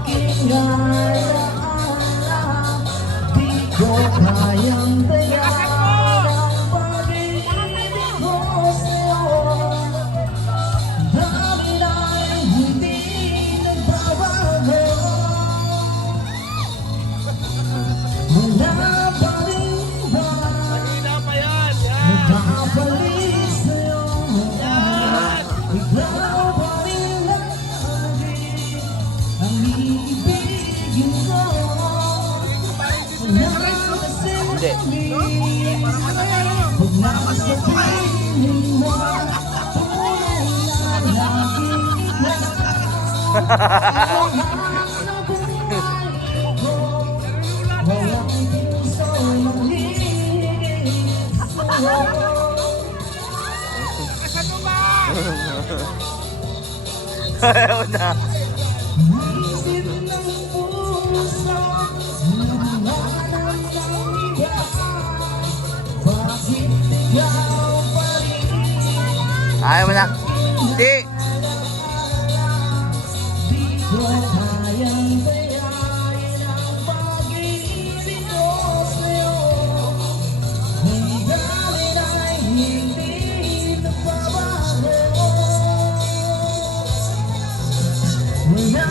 aking alaala. Di ko kayang dayan ang pag-ibig ko sa'yo. Dami na'y hindi nagbabago. Wala pa rin ba nagkakapalit sa'yo? Ikaw pa rin lagi ang iibigin ko. Wala kasing mabilis pag nakasabihin mo tunay na laging ikaw ang sa buhay ko. Walang puso manghihigit sa'yo. Ayaw na. Isip ng puso, hinahanap ng iba. Bakit ikaw pa rin? Ayaw mo na. Hindi. Di ko kayang dayain ang pag-ibig ko sa'yo. Ang dami na'y hindi nagbabago. Wala